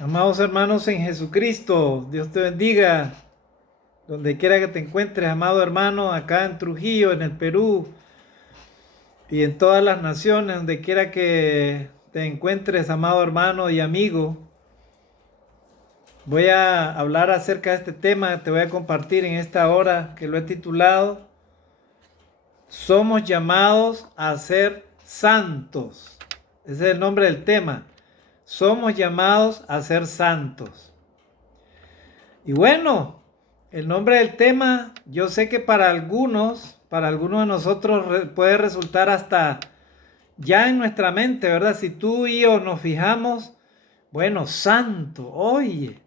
Amados hermanos en Jesucristo, Dios te bendiga, donde quiera que te encuentres, amado hermano, acá en Trujillo, en el Perú y en todas las naciones, donde quiera que te encuentres, amado hermano y amigo. Voy a hablar acerca de este tema, te voy a compartir en esta hora que lo he titulado Somos llamados a ser santos. Ese es el nombre del tema. Somos llamados a ser santos. Y bueno, el nombre del tema, yo sé que para algunos de nosotros puede resultar hasta ya en nuestra mente, ¿verdad? Si tú y yo nos fijamos, bueno, santo, oye,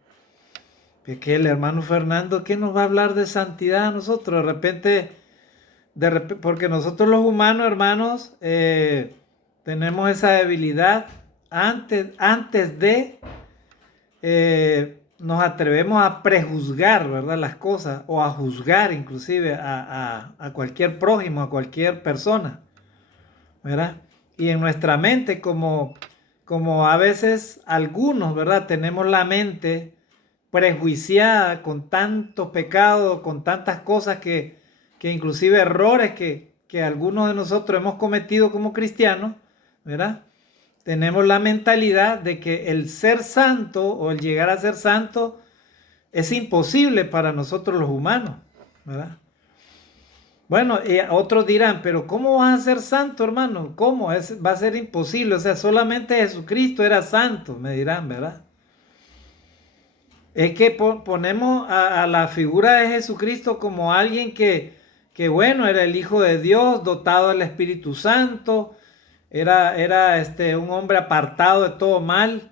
que el hermano Fernando, ¿qué nos va a hablar de santidad a nosotros? Porque nosotros los humanos, hermanos, tenemos esa debilidad antes de nos atrevemos a prejuzgar, ¿verdad? Las cosas o a juzgar inclusive a cualquier prójimo, a cualquier persona, ¿verdad? Y en nuestra mente, como a veces algunos, ¿verdad? Tenemos la mente prejuiciada con tantos pecados, con tantas cosas que inclusive errores que algunos de nosotros hemos cometido como cristianos, ¿verdad? Tenemos la mentalidad de que el ser santo o el llegar a ser santo es imposible para nosotros los humanos, ¿verdad? Bueno, otros dirán, pero ¿cómo vas a ser santo, hermano? ¿Cómo? Va a ser imposible. O sea, solamente Jesucristo era santo, me dirán, ¿verdad? Es que ponemos a la figura de Jesucristo como alguien que, bueno, era el Hijo de Dios, dotado del Espíritu Santo, era un hombre apartado de todo mal.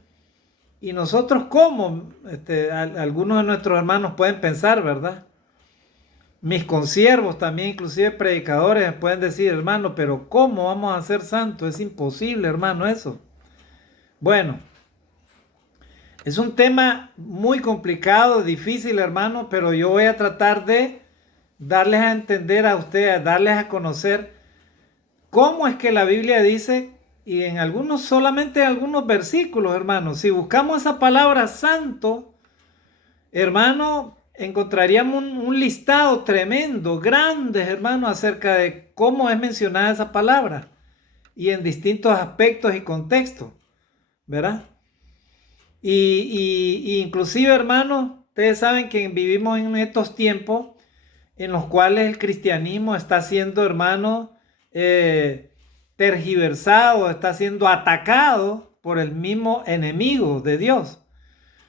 Y nosotros, ¿cómo? Algunos de nuestros hermanos pueden pensar, ¿verdad? Mis consiervos también, inclusive predicadores, pueden decir, hermano, pero ¿cómo vamos a ser santos? Es imposible, hermano, eso. Bueno, es un tema muy complicado, difícil, hermano, pero yo voy a tratar de darles a entender a ustedes, darles a conocer cómo es que la Biblia dice, y en algunos, solamente en algunos versículos, hermano, si buscamos esa palabra santo, hermano, encontraríamos un listado tremendo, grandes, hermano, acerca de cómo es mencionada esa palabra y en distintos aspectos y contextos, ¿verdad? Y inclusive, hermano, ustedes saben que vivimos en estos tiempos en los cuales el cristianismo está siendo, hermano, tergiversado, está siendo atacado por el mismo enemigo de Dios.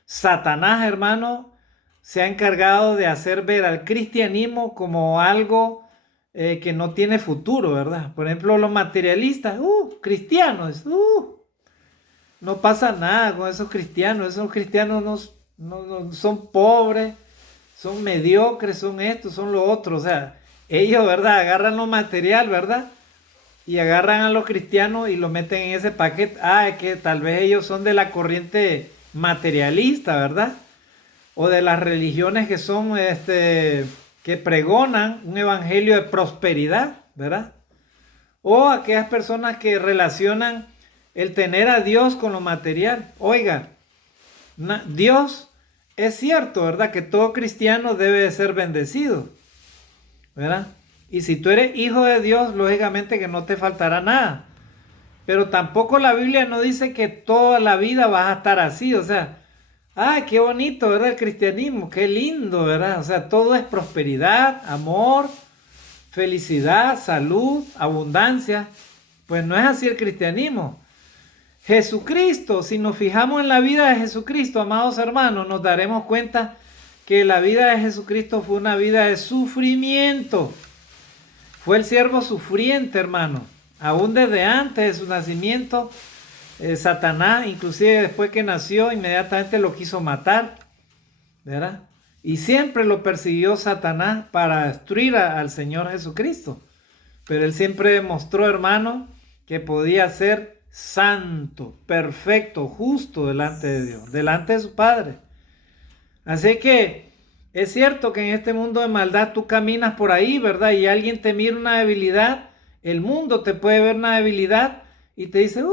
Satanás, hermano, se ha encargado de hacer ver al cristianismo como algo que no tiene futuro, ¿verdad? Por ejemplo, los materialistas, cristianos, no pasa nada con esos cristianos no son pobres, son mediocres, son esto, son lo otro, o sea, ellos, ¿verdad? Agarran lo material, ¿verdad? Y agarran a los cristianos y lo meten en ese paquete. Es que tal vez ellos son de la corriente materialista, ¿verdad? O de las religiones que son, que pregonan un evangelio de prosperidad, ¿verdad? O aquellas personas que relacionan el tener a Dios con lo material. Oiga, Dios es cierto, ¿verdad? Que todo cristiano debe de ser bendecido, ¿verdad? Y si tú eres hijo de Dios, lógicamente que no te faltará nada. Pero tampoco la Biblia no dice que toda la vida vas a estar así, o sea, qué bonito, ¿verdad? El cristianismo, qué lindo, ¿verdad? O sea, todo es prosperidad, amor, felicidad, salud, abundancia. Pues no es así el cristianismo. Jesucristo, si nos fijamos en la vida de Jesucristo, amados hermanos, nos daremos cuenta que la vida de Jesucristo fue una vida de sufrimiento. Fue el siervo sufriente, hermano. Aún desde antes de su nacimiento, Satanás, inclusive después que nació, inmediatamente lo quiso matar, ¿verdad? Y siempre lo persiguió Satanás para destruir al Señor Jesucristo. Pero él siempre demostró, hermano, que podía ser santo, perfecto, justo delante de Dios, delante de su Padre. Así que es cierto que en este mundo de maldad tú caminas por ahí, ¿verdad? Y alguien te mira una debilidad, el mundo te puede ver una debilidad y te dice,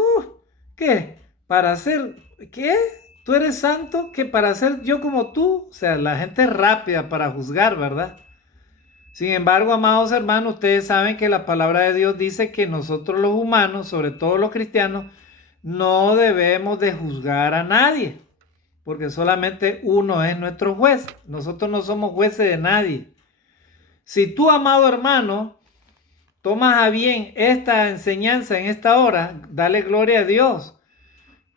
¿qué? ¿Para hacer qué? tú eres santo que para ser yo como tú, o sea, la gente es rápida para juzgar, ¿verdad? Sin embargo, amados hermanos, ustedes saben que la palabra de Dios dice que nosotros los humanos, sobre todo los cristianos, no debemos de juzgar a nadie, porque solamente uno es nuestro juez. Nosotros no somos jueces de nadie. Si tú, amado hermano, tomas a bien esta enseñanza en esta hora, dale gloria a Dios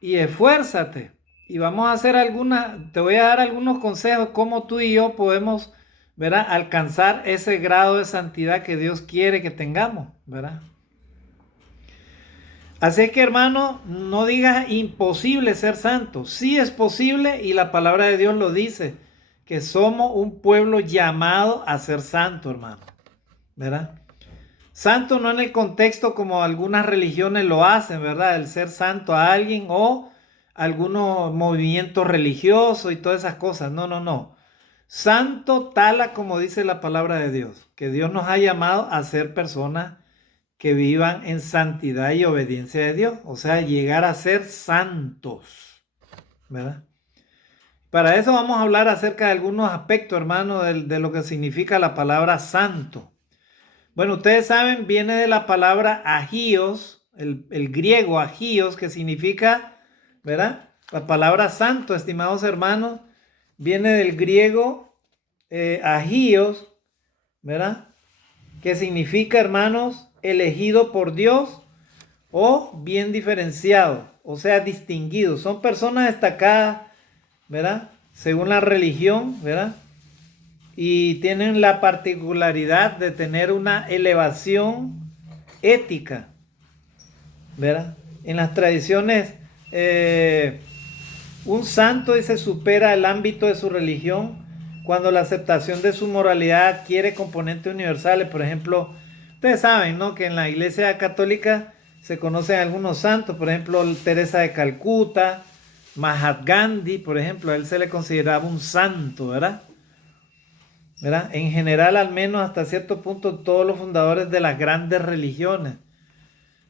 y esfuérzate. Y vamos a hacer te voy a dar algunos consejos cómo tú y yo podemos, ¿verdad?, alcanzar ese grado de santidad que Dios quiere que tengamos, ¿verdad? Así que, hermano, no digas imposible ser santo. Sí es posible y la palabra de Dios lo dice, que somos un pueblo llamado a ser santo, hermano, ¿verdad? Santo no en el contexto como algunas religiones lo hacen, ¿verdad? El ser santo a alguien o algunos movimientos religiosos y todas esas cosas. No, no, no. Santo tal como dice la palabra de Dios, que Dios nos ha llamado a ser personas que vivan en santidad y obediencia de Dios. O sea, llegar a ser santos, ¿verdad? Para eso vamos a hablar acerca de algunos aspectos, hermano, de lo que significa la palabra santo. Bueno, ustedes saben, viene de la palabra agios, el griego agios, que significa, ¿verdad? La palabra santo, estimados hermanos, viene del griego agios, ¿verdad? Que significa, hermanos, elegido por Dios o bien diferenciado, o sea, distinguido. Son personas destacadas, ¿verdad? Según la religión, ¿verdad? Y tienen la particularidad de tener una elevación ética, ¿verdad? En las tradiciones, un santo se supera el ámbito de su religión cuando la aceptación de su moralidad adquiere componentes universales. Por ejemplo, ustedes saben, ¿no?, que en la Iglesia Católica se conocen algunos santos, por ejemplo, Teresa de Calcuta, Mahatma Gandhi, por ejemplo, a él se le consideraba un santo, ¿verdad? ¿Verdad? En general, al menos hasta cierto punto, todos los fundadores de las grandes religiones.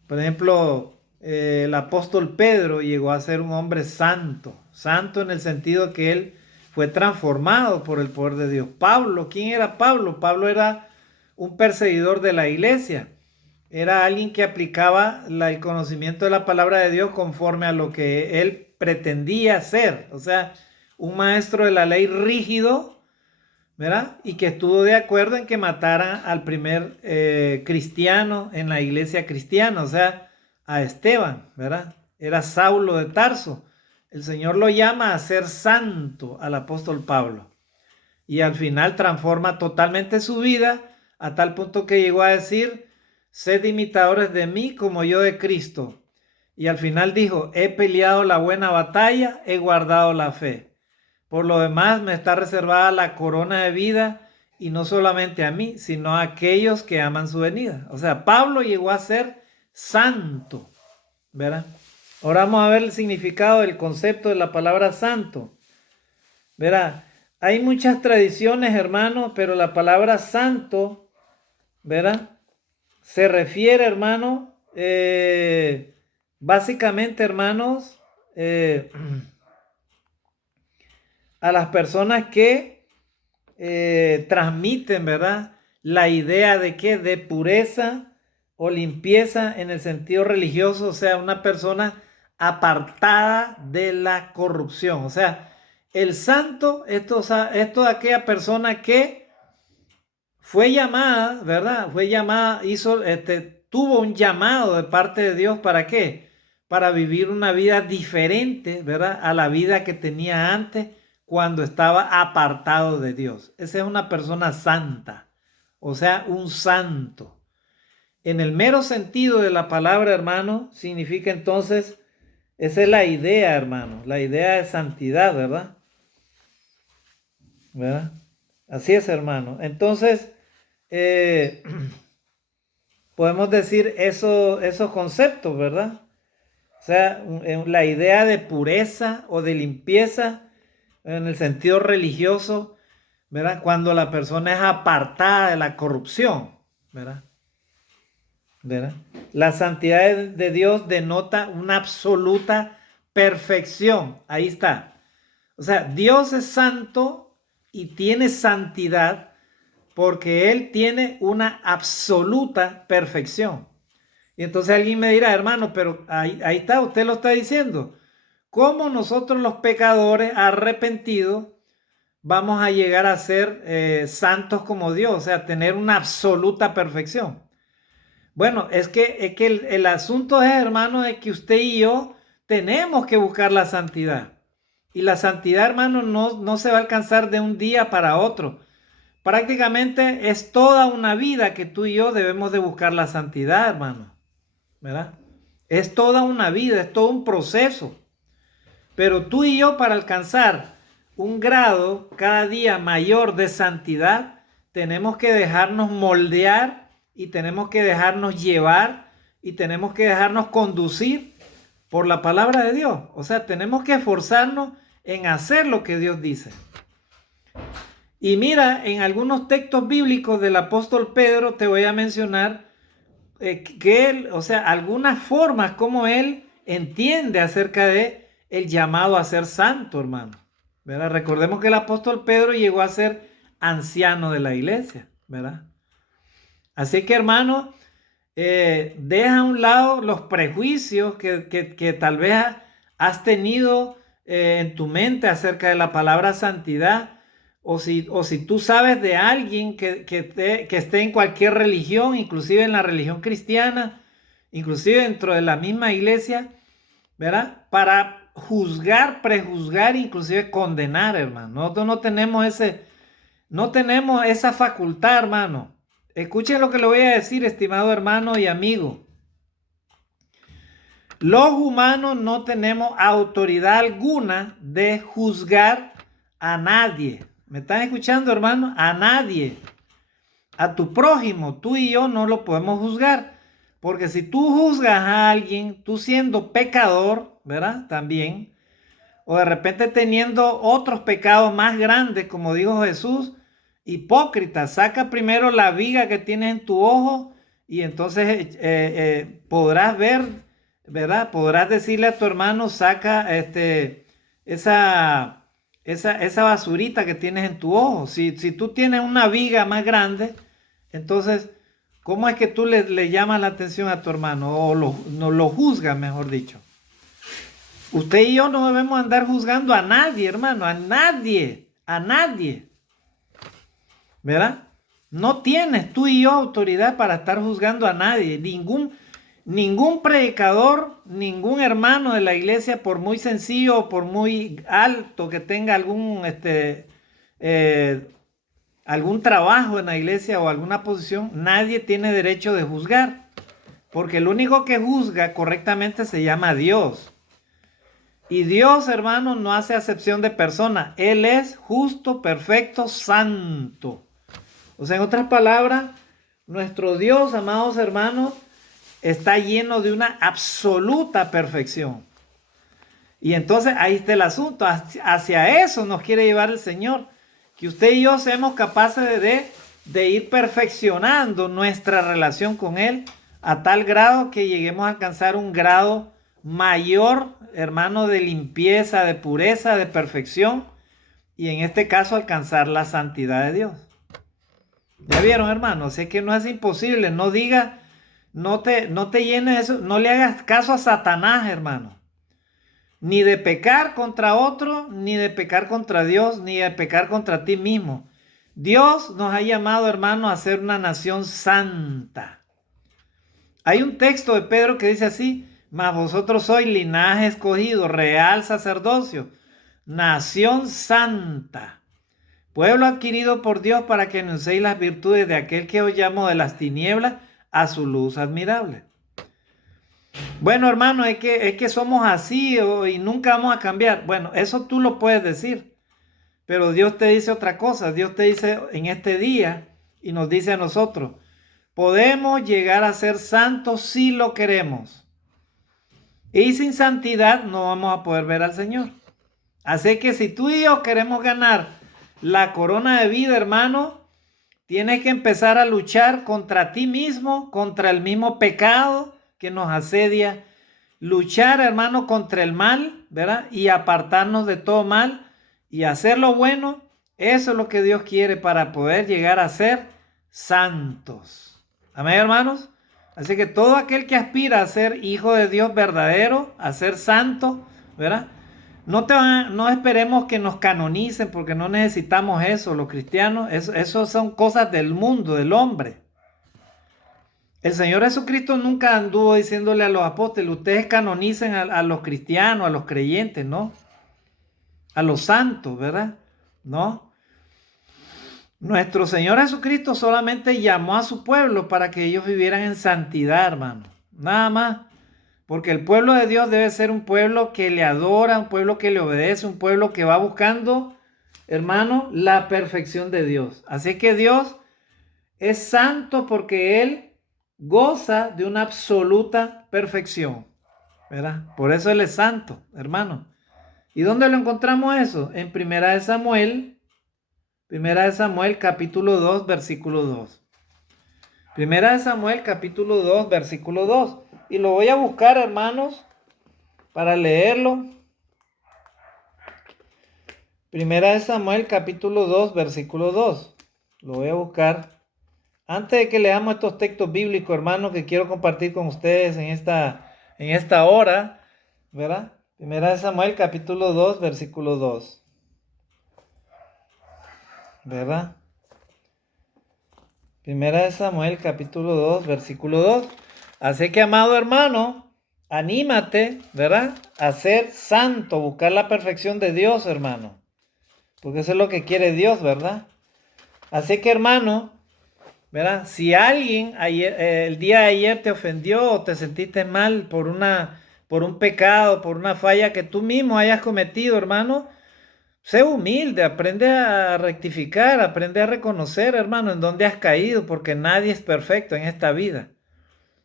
Por ejemplo, el apóstol Pedro llegó a ser un hombre santo. Santo en el sentido que él fue transformado por el poder de Dios. Pablo, ¿quién era Pablo? Pablo era un perseguidor de la iglesia. Era alguien que aplicaba el conocimiento de la palabra de Dios conforme a lo que él pretendía ser. O sea, un maestro de la ley rígido, ¿verdad? Y que estuvo de acuerdo en que mataran al primer cristiano en la iglesia cristiana, o sea, a Esteban, ¿verdad? Era Saulo de Tarso. El Señor lo llama a ser santo al apóstol Pablo. Y al final transforma totalmente su vida a tal punto que llegó a decir, sed imitadores de mí como yo de Cristo. Y al final dijo, he peleado la buena batalla, he guardado la fe. Por lo demás, me está reservada la corona de vida y no solamente a mí, sino a aquellos que aman su venida. O sea, Pablo llegó a ser santo, ¿verdad? Ahora vamos a ver el significado del concepto de la palabra santo, ¿verdad? Hay muchas tradiciones, hermanos, pero la palabra santo, ¿verdad?, se refiere, hermano, básicamente, hermanos, a las personas que transmiten, ¿verdad?, la idea de que de pureza o limpieza en el sentido religioso, o sea, una persona apartada de la corrupción. O sea, el santo, esto de aquella persona que fue llamada, ¿verdad? Fue llamada, tuvo un llamado de parte de Dios. ¿Para qué? Para vivir una vida diferente, ¿verdad?, a la vida que tenía antes cuando estaba apartado de Dios. Esa es una persona santa, o sea, un santo. En el mero sentido de la palabra, hermano, significa entonces, esa es la idea, hermano, la idea de santidad, ¿verdad? ¿Verdad? Así es, hermano. Entonces, podemos decir esos conceptos, ¿verdad? O sea, la idea de pureza o de limpieza en el sentido religioso, ¿verdad? Cuando la persona es apartada de la corrupción, ¿verdad? ¿Verdad? La santidad de Dios denota una absoluta perfección. Ahí está. O sea, Dios es santo y tiene santidad porque Él tiene una absoluta perfección. Y entonces alguien me dirá, hermano, pero ahí está, usted lo está diciendo. ¿Cómo nosotros los pecadores arrepentidos vamos a llegar a ser santos como Dios? O sea, tener una absoluta perfección. Bueno, es que el asunto es, hermano, de que usted y yo tenemos que buscar la santidad. Y la santidad, hermano, no se va a alcanzar de un día para otro. Prácticamente es toda una vida que tú y yo debemos de buscar la santidad, hermano. ¿Verdad? Es toda una vida, es todo un proceso. Pero tú y yo, para alcanzar un grado cada día mayor de santidad, tenemos que dejarnos moldear y tenemos que dejarnos llevar y tenemos que dejarnos conducir por la palabra de Dios. O sea, tenemos que esforzarnos en hacer lo que Dios dice. Y mira, en algunos textos bíblicos del apóstol Pedro te voy a mencionar que él, o sea, algunas formas como él entiende acerca de el llamado a ser santo, hermano. ¿Verdad? Recordemos que el apóstol Pedro llegó a ser anciano de la iglesia, ¿verdad? Así que, hermano, deja a un lado los prejuicios que tal vez has tenido en tu mente acerca de la palabra santidad, o si tú sabes de alguien que esté en cualquier religión, inclusive en la religión cristiana, inclusive dentro de la misma iglesia, ¿verdad? Para juzgar, prejuzgar, inclusive condenar, hermano. Nosotros no tenemos esa facultad, hermano. Escuchen lo que le voy a decir, estimado hermano y amigo. Los humanos no tenemos autoridad alguna de juzgar a nadie. ¿Me están escuchando, hermano? A nadie. A tu prójimo, tú y yo no lo podemos juzgar. Porque si tú juzgas a alguien, tú siendo pecador, ¿verdad? También. O de repente teniendo otros pecados más grandes, como dijo Jesús, hipócrita, saca primero la viga que tienes en tu ojo y entonces podrás ver, ¿verdad? Podrás decirle a tu hermano, saca esa basurita que tienes en tu ojo. Si tú tienes una viga más grande, entonces, ¿cómo es que tú le llamas la atención a tu hermano? O no lo juzgas, mejor dicho. Usted y yo no debemos andar juzgando a nadie, hermano, a nadie, ¿verdad? No tienes tú y yo autoridad para estar juzgando a nadie, ningún predicador, ningún hermano de la iglesia, por muy sencillo o por muy alto que tenga algún trabajo en la iglesia o alguna posición, nadie tiene derecho de juzgar, porque el único que juzga correctamente se llama Dios. Y Dios, hermano, no hace acepción de persona. Él es justo, perfecto, santo. O sea, en otras palabras, nuestro Dios, amados hermanos, está lleno de una absoluta perfección. Y entonces ahí está el asunto. Hacia eso nos quiere llevar el Señor. Que usted y yo seamos capaces de ir perfeccionando nuestra relación con Él a tal grado que lleguemos a alcanzar un grado mayor, hermano, de limpieza, de pureza, de perfección, y en este caso alcanzar la santidad de Dios. ¿Ya vieron, hermano? Sé que no es imposible. No diga, no te llenes eso, no le hagas caso a Satanás, hermano. Ni de pecar contra otro, ni de pecar contra Dios, ni de pecar contra ti mismo. Dios nos ha llamado, hermano, a ser una nación santa. Hay un texto de Pedro que dice así: mas vosotros sois linaje escogido, real sacerdocio, nación santa, pueblo adquirido por Dios para que anunciéis las virtudes de aquel que os llamó de las tinieblas a su luz admirable. Bueno, hermano, es que somos así y nunca vamos a cambiar. Bueno, eso tú lo puedes decir, pero Dios te dice otra cosa. Dios te dice en este día y nos dice a nosotros: podemos llegar a ser santos si lo queremos. Y sin santidad no vamos a poder ver al Señor. Así que si tú y yo queremos ganar la corona de vida, hermano, tienes que empezar a luchar contra ti mismo, contra el mismo pecado que nos asedia luchar, hermano, contra el mal, ¿verdad? Y apartarnos de todo mal y hacer lo bueno. Eso es lo que Dios quiere para poder llegar a ser santos. Amén, hermanos. Así que todo aquel que aspira a ser hijo de Dios verdadero, a ser santo, ¿verdad? No esperemos que nos canonicen porque no necesitamos eso, los cristianos. Eso son cosas del mundo, del hombre. El Señor Jesucristo nunca anduvo diciéndole a los apóstoles, ustedes canonicen a los cristianos, a los creyentes, ¿no? A los santos, ¿verdad? No. Nuestro Señor Jesucristo solamente llamó a su pueblo para que ellos vivieran en santidad, hermano. Nada más. Porque el pueblo de Dios debe ser un pueblo que le adora, un pueblo que le obedece, un pueblo que va buscando, hermano, la perfección de Dios. Así que Dios es santo porque Él goza de una absoluta perfección, ¿verdad? Por eso Él es santo, hermano. ¿Y dónde lo encontramos eso? En Primera de Samuel capítulo 2, versículo 2. Primera de Samuel capítulo 2, versículo 2. Y lo voy a buscar, hermanos, para leerlo. Primera de Samuel capítulo 2, versículo 2. Lo voy a buscar. Antes de que leamos estos textos bíblicos, hermanos, que quiero compartir con ustedes en esta hora, ¿verdad? Primera de Samuel capítulo 2, versículo 2. ¿Verdad? Primera de Samuel capítulo 2, versículo 2. Así que, amado hermano, anímate, ¿verdad? A ser santo, buscar la perfección de Dios, hermano. Porque eso es lo que quiere Dios, ¿verdad? Así que, hermano, ¿verdad? Si alguien el día de ayer te ofendió o te sentiste mal por un pecado, por una falla que tú mismo hayas cometido, hermano, sé humilde, aprende a rectificar, aprende a reconocer, hermano, en dónde has caído, porque nadie es perfecto en esta vida.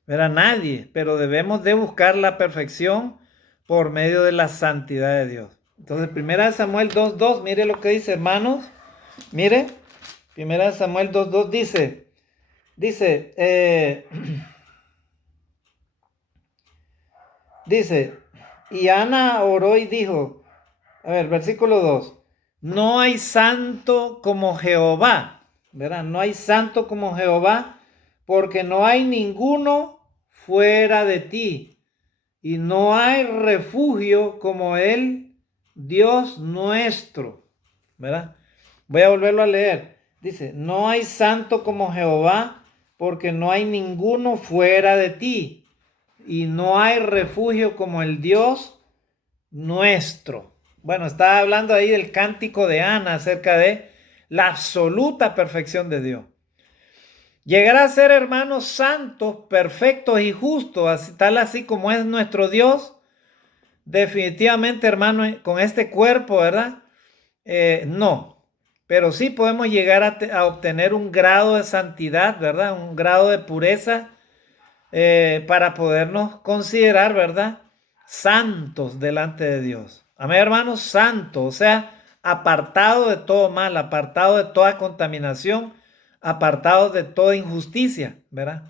¿Verdad? Nadie, pero debemos de buscar la perfección por medio de la santidad de Dios. Entonces, Primera de Samuel 2:2, mire lo que dice, hermanos. Mire, Primera de Samuel 2:2 dice, y Ana oró y dijo, a ver, versículo 2, no hay santo como Jehová, ¿verdad? No hay santo como Jehová, porque no hay ninguno fuera de ti, y no hay refugio como el Dios nuestro, ¿verdad? Voy a volverlo a leer. Dice, no hay santo como Jehová, porque no hay ninguno fuera de ti, y no hay refugio como el Dios nuestro. Bueno, estaba hablando ahí del cántico de Ana acerca de la absoluta perfección de Dios. Llegar a ser hermanos santos, perfectos y justos, tal así como es nuestro Dios, definitivamente, hermano, con este cuerpo, ¿verdad? No, pero sí podemos llegar a obtener un grado de santidad, ¿verdad? Un grado de pureza para podernos considerar, ¿verdad? Santos delante de Dios. Amén, hermanos, santos, o sea, apartado de todo mal, apartado de toda contaminación, apartado de toda injusticia, ¿verdad?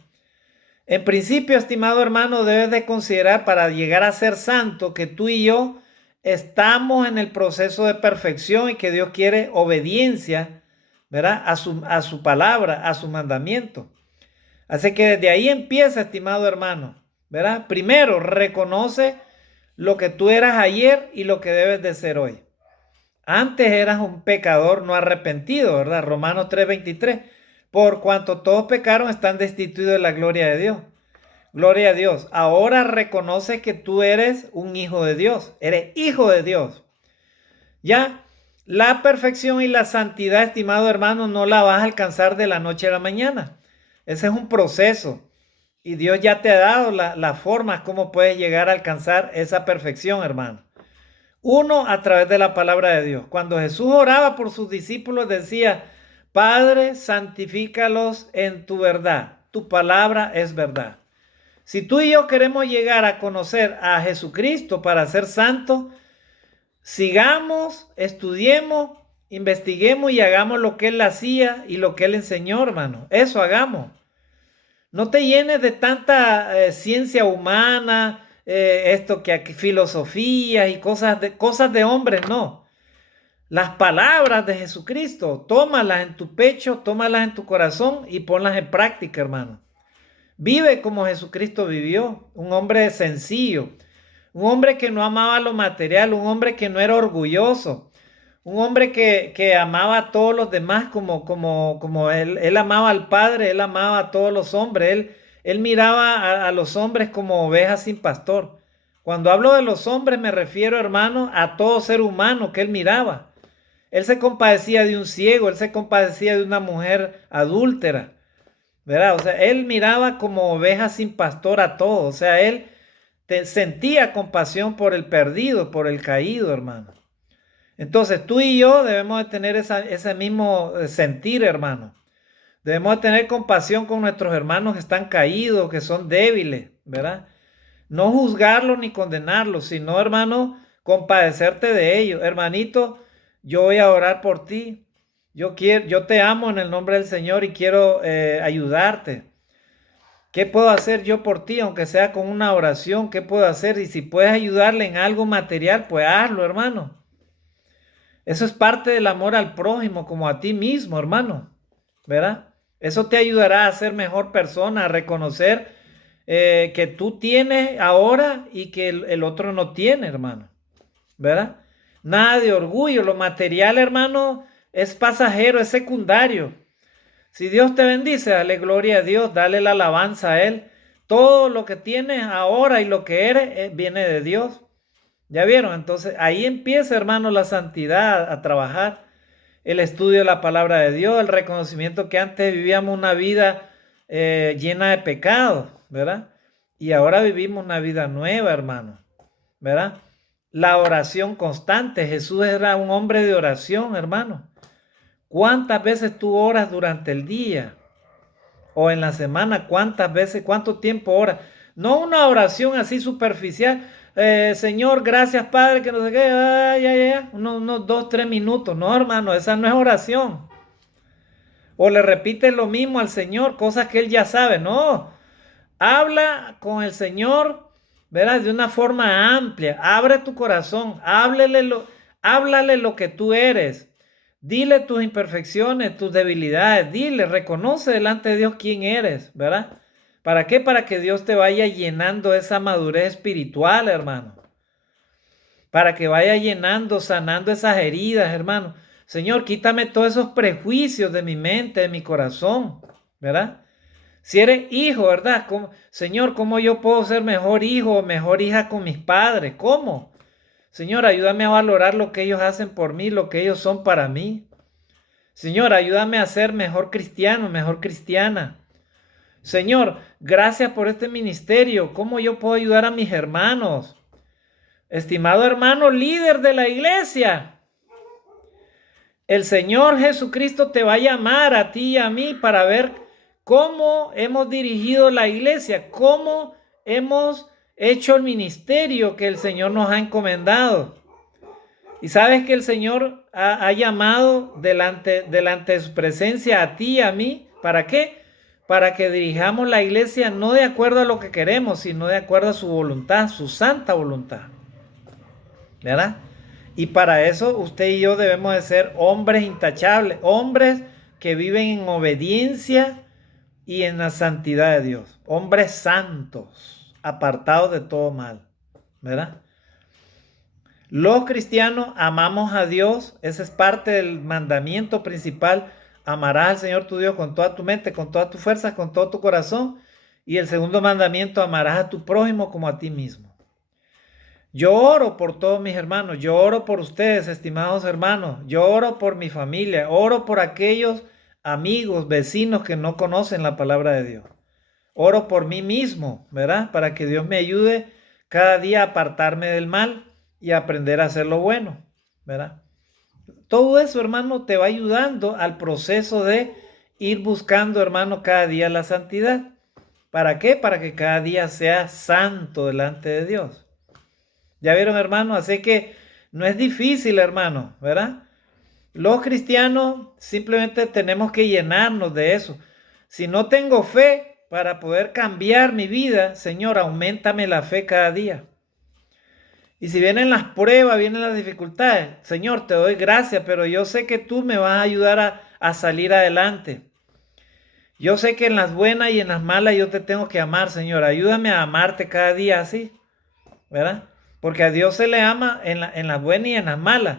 En principio, estimado hermano, debes de considerar para llegar a ser santo que tú y yo estamos en el proceso de perfección y que Dios quiere obediencia, ¿verdad? A su palabra, a su mandamiento. Así que desde ahí empieza, estimado hermano, ¿verdad? Primero, reconoce lo que tú eras ayer y lo que debes de ser hoy. Antes eras un pecador no arrepentido, ¿verdad? Romanos 3:23. Por cuanto todos pecaron, están destituidos de la gloria de Dios. Gloria a Dios. Ahora reconoce que tú eres un hijo de Dios. Eres hijo de Dios. Ya, la perfección y la santidad, estimado hermano, no la vas a alcanzar de la noche a la mañana. Ese es un proceso. Y Dios ya te ha dado la forma como puedes llegar a alcanzar esa perfección, hermano. Uno, a través de la palabra de Dios. Cuando Jesús oraba por sus discípulos, decía, Padre, santifícalos en tu verdad. Tu palabra es verdad. Si tú y yo queremos llegar a conocer a Jesucristo para ser santos, sigamos, estudiemos, investiguemos y hagamos lo que Él hacía y lo que Él enseñó, hermano. Eso hagamos. No te llenes de tanta ciencia humana, esto que aquí, filosofías y cosas de hombres, no. Las palabras de Jesucristo, tómalas en tu pecho, tómalas en tu corazón y ponlas en práctica, hermano. Vive como Jesucristo vivió, un hombre sencillo, un hombre que no amaba lo material, un hombre que no era orgulloso, un hombre que amaba a todos los demás como él amaba al Padre, él amaba a todos los hombres, él miraba a los hombres como ovejas sin pastor. Cuando hablo de los hombres me refiero, hermano, a todo ser humano que él miraba. Él se compadecía de un ciego, él se compadecía de una mujer adúltera, ¿verdad? O sea, él miraba como oveja sin pastor a todos, o sea, él sentía compasión por el perdido, por el caído, hermano. Entonces tú y yo debemos de tener ese mismo sentir, hermano. Debemos de tener compasión con nuestros hermanos que están caídos, que son débiles, ¿verdad? No juzgarlos ni condenarlos, sino, hermano, compadecerte de ellos. Hermanito, yo voy a orar por ti. Yo te amo en el nombre del Señor y quiero ayudarte. ¿Qué puedo hacer yo por ti, aunque sea con una oración? ¿Qué puedo hacer? Y si puedes ayudarle en algo material, pues hazlo, hermano. Eso es parte del amor al prójimo, como a ti mismo, hermano, ¿verdad? Eso te ayudará a ser mejor persona, a reconocer que tú tienes ahora y que el otro no tiene, hermano, ¿verdad? Nada de orgullo, lo material, hermano, es pasajero, es secundario. Si Dios te bendice, dale gloria a Dios, dale la alabanza a Él. Todo lo que tienes ahora y lo que eres viene de Dios. ¿Ya vieron? Entonces ahí empieza, hermano, la santidad a trabajar. El estudio de la palabra de Dios, el reconocimiento que antes vivíamos una vida llena de pecado, ¿verdad? Y ahora vivimos una vida nueva, hermano, ¿verdad? La oración constante. Jesús era un hombre de oración, hermano. ¿Cuántas veces tú oras durante el día o en la semana? ¿Cuántas veces, cuánto tiempo oras? No una oración así superficial. Señor, gracias Padre, que no sé qué, unos 2, 3 minutos. No, hermano, esa no es oración. O le repites lo mismo al Señor, cosas que Él ya sabe. No, habla con el Señor, ¿verdad? De una forma amplia. Abre tu corazón, háblale lo que tú eres. Dile tus imperfecciones, tus debilidades. Dile, reconoce delante de Dios quién eres, ¿verdad? ¿Para qué? Para que Dios te vaya llenando esa madurez espiritual, hermano. Para que vaya llenando, sanando esas heridas, hermano. Señor, quítame todos esos prejuicios de mi mente, de mi corazón, ¿verdad? Si eres hijo, ¿verdad? Señor, ¿cómo yo puedo ser mejor hijo o mejor hija con mis padres? ¿Cómo? Señor, ayúdame a valorar lo que ellos hacen por mí, lo que ellos son para mí. Señor, ayúdame a ser mejor cristiano, mejor cristiana. Señor, gracias por este ministerio. ¿Cómo yo puedo ayudar a mis hermanos? Estimado hermano líder de la iglesia, el Señor Jesucristo te va a llamar a ti y a mí para ver cómo hemos dirigido la iglesia, cómo hemos hecho el ministerio que el Señor nos ha encomendado. Y sabes que el Señor ha llamado delante de su presencia a ti y a mí. ¿Para qué? Para que dirijamos la iglesia no de acuerdo a lo que queremos, sino de acuerdo a su voluntad, su santa voluntad. ¿Verdad? Y para eso usted y yo debemos de ser hombres intachables, hombres que viven en obediencia y en la santidad de Dios. Hombres santos, apartados de todo mal. ¿Verdad? Los cristianos amamos a Dios, ese es parte del mandamiento principal. Amarás al Señor tu Dios con toda tu mente, con todas tus fuerzas, con todo tu corazón. Y el segundo mandamiento, amarás a tu prójimo como a ti mismo. Yo oro por todos mis hermanos, yo oro por ustedes, estimados hermanos, yo oro por mi familia, oro por aquellos amigos, vecinos que no conocen la palabra de Dios. Oro por mí mismo, ¿verdad? Para que Dios me ayude cada día a apartarme del mal y aprender a hacer lo bueno, ¿verdad? Todo eso, hermano, te va ayudando al proceso de ir buscando, hermano, cada día la santidad. ¿Para qué? Para que cada día sea santo delante de Dios. ¿Ya vieron, hermano? Así que no es difícil, hermano, ¿verdad? Los cristianos simplemente tenemos que llenarnos de eso. Si no tengo fe, para poder cambiar mi vida, Señor, auméntame la fe cada día. Y si vienen las pruebas, vienen las dificultades, Señor, te doy gracias, pero yo sé que tú me vas a ayudar a salir adelante. Yo sé que en las buenas y en las malas yo te tengo que amar, Señor. Ayúdame a amarte cada día así, ¿verdad? Porque a Dios se le ama en las buenas y en las malas.